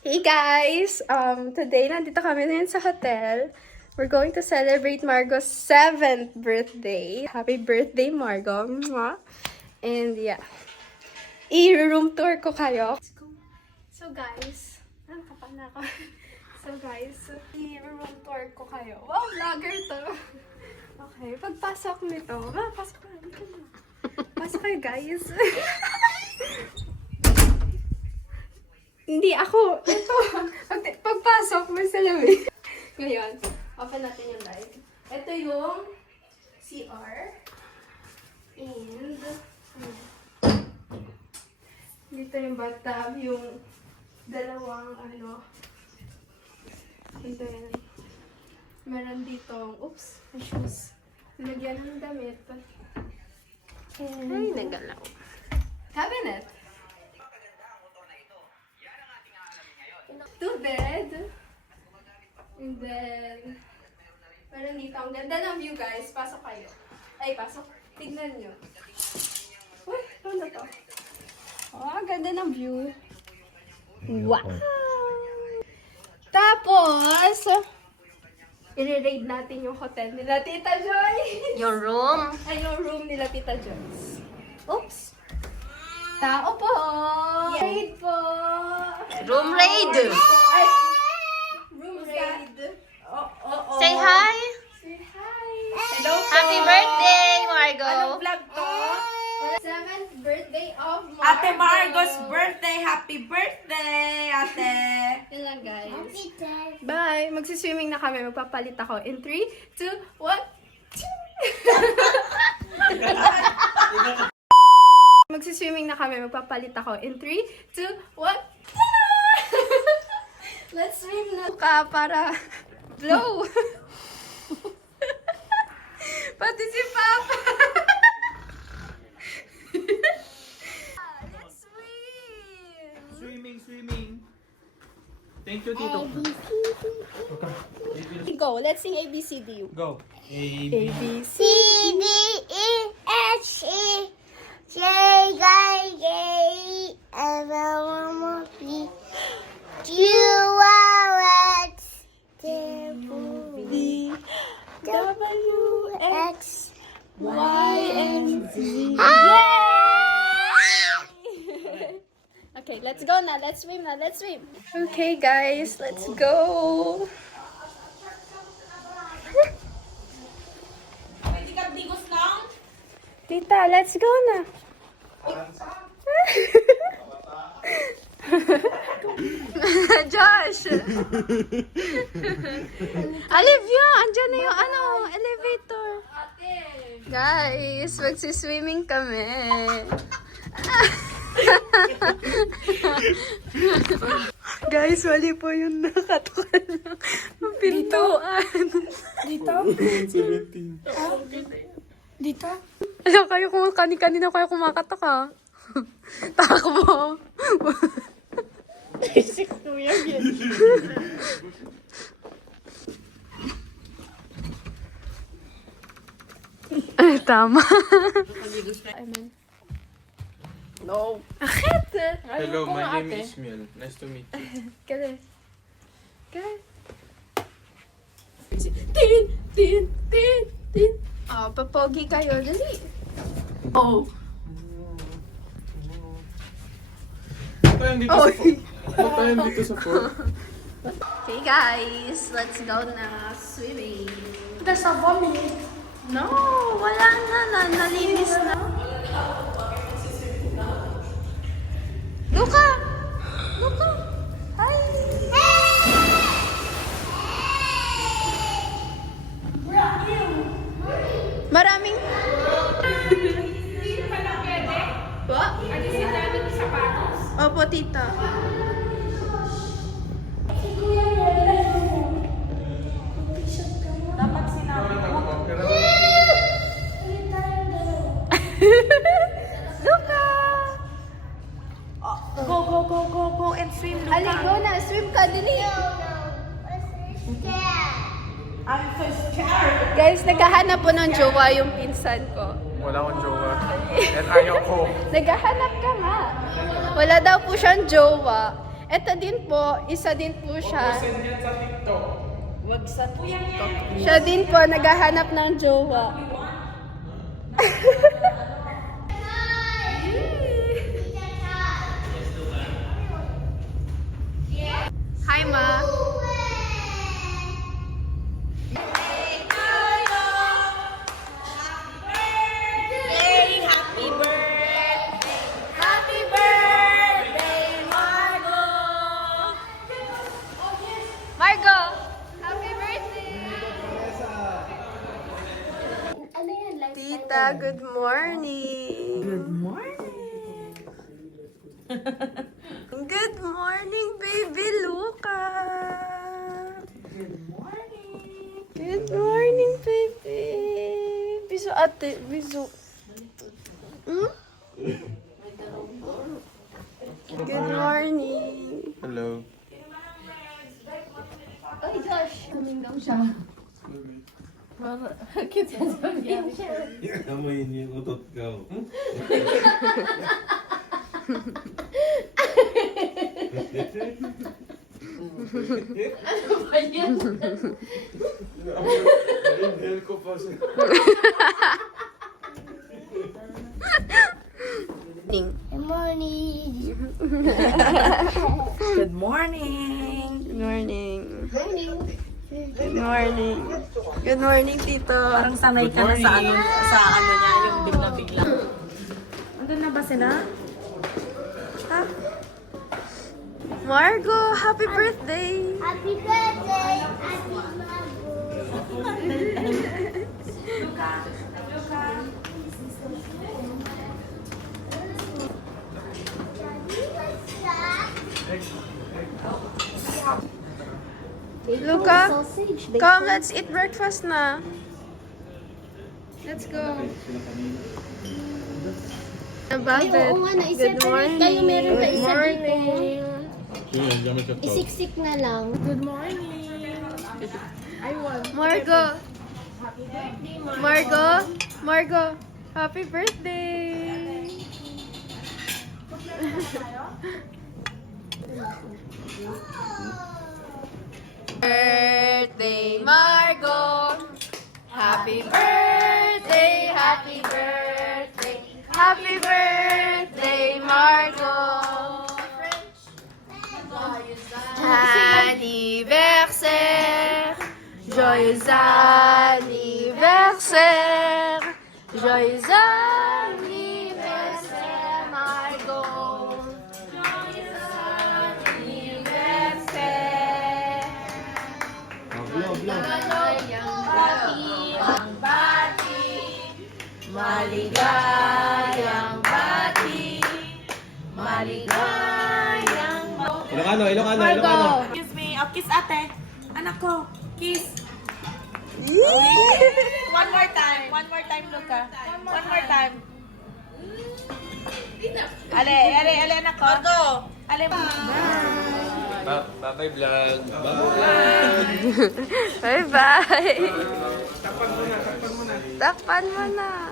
Hey guys! Today nandito kami ngayon sa hotel. We're going to celebrate Margo's 7th birthday. Happy birthday, Margo! Mwah! And yeah, i-room tour ko kayo. Let's go. So guys, kapal na ako. So guys, i-room tour ko kayo. Wow, vlogger to! Okay, pagpasok nito, pasok ka na. Pasok kayo guys. Hindi ako. Ito. Pagpasok, may salamin. Ngayon, open natin yung light. Ito yung CR. And, dito yung bathtub, yung dalawang, and then, meron dito, oops, may shoes. Lagyan ng damit. And, Ay, nagalaw. cabinet. Two bed. And then, meron dito. Ang ganda ng view, guys. Pasok kayo. Ay, pasok. Tignan nyo. Uy, ano to? Oh, ang ganda ng view. Wow! Tapos, i-raid natin yung hotel nila, Tita Joy. Your room? Ay, yung room nila, Tita Joyce. Oops! Tao po! Raid po! Room raid! Ay! Room raid! Say hi! Say hi! Hello po! Happy birthday, Margo! Anong vlog to? 7th birthday of Margo! Ate Margo's birthday! Happy birthday, ate! Yun lang, guys. Bye! Magsiswimming na kami. Magpapalit ako. In 3, 2, 1. Magsiswimming na kami. Magpapalit ako. In 3, 2, 1. Let's swim na ka para blow. Pati si Papa. Let's swim. Swimming. Thank you, Tito. Go. Let's sing ABCD. Go. A, A, B, C. D, E, F, E, J, K, L, M, N, P, Q, R, S, T, V, W, X, Y, and Z. Okay, let's go na. Let's swim na. Let's swim. Okay, guys. Let's go. Pwede ka digos lang? Tita, let's go na. Josh! Olivia! Andyan na yung elevator. Guys, magsiswimming kami. Guys, mali po yung nakatukan ng pintuan. Dito? Dito? Alam kayo kung kanina kayo kumakataka. Takbo. Ay, tama. No. Akit! Hello, my name is Miel. Nice to meet you. Kaya. Tin! Tin! Tin! Tin! Oh, papogi kayo. Dali. Oh. Ba't tayo dito sa fort? Okay, guys. Let's go na swimming. There's a vomit. No, wala na. Nalinis na. Luka! Hi! Maraming... Hindi pala pwede? Ba? Alisin namin yung sapatos? Opo, tita. Dapat sinabi mo. Luka! Go and swim, Luka. Ali, go na. Swim ka, dali. I'm so scared. Guys, naghahanap po ng jowa yung pinsan ko. Wala akong jowa. And ayaw ko. Naghahanap ka nga. Wala daw po siyang jowa. Ito din po, isa din po siya. Send yan sa TikTok. Wag sa TikTok. Siya din po, naghahanap ng jowa. Hi, Ma. Happy birthday, Margo! Margo! Happy birthday! Ano yan? Tita, good morning. Good morning. Good morning, baby Luca. Good morning. Good morning, baby. Biso ate, biso. Hmm? Good morning. Hello. Ay, Josh. Kumingaw siya. Amoy yung utot ko. Inhale ko pa siya. Good morning. Good morning. Good morning. Morning. Good morning. Good morning, Tito. Parang sanay ka na sa ano niya, yung bigla-bigla. Andun na ba sila? Ha? Margo, happy birthday. Happy birthday. Happy Margo. Luca, Sausage. come, let's eat breakfast na. Let's go. Ababet. Ay, oo nga, na-separate kayo. Meron pa isa dito. Isiksik na lang. Good morning. Margo. Margo. Margo. Happy birthday. Birthday, Margo. Happy birthday, happy birthday, happy birthday, Margo. Anniversaire, joyeux anniversaire, joyeux anniversaire, Margo. Joyeux anniversaire. Maligayang bati, maligayang bati, maligayang bati. Ilocano. Excuse me. Oh, kiss ate. Anak ko. Kiss. One more time. One more time, Luca. One more time. Ale, anak ko. Ale, Bye-bye vlog. Bye-bye. Takpan mo na, takpan mo na. Takpan mo na.